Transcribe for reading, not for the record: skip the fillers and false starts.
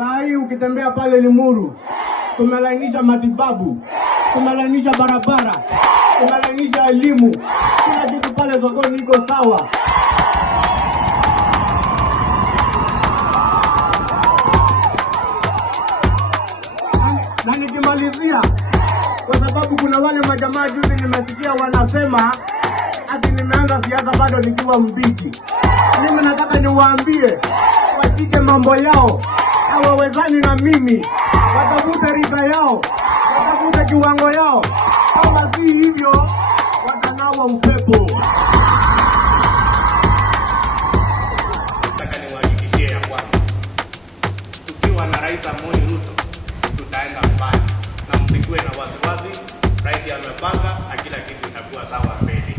Saa hii ukitembea pale Limuru, tumelainisha matibabu, tumelainisha barabara, tumelainisha elimu, kila kitu pale sokoni iko sawa. Na nikimalizia, kwa sababu kuna wale majamaa juzi nimesikia wanasema ati nimeanza siasa bado nikiwa mbichi. Mimi nataka niwaambie washike mambo yao, hawawezani na mimi, watafute ridha yao, watafute kiwango yao, kama si hivyo watanawa upepo. Nataka niwahakikishie ya kwamba tukiwa na Rais Samoei Ruto tutaenda mbali, na msikuwe na wasiwasi. Rais amepanga na kila kitu itakuwa sawa mbele.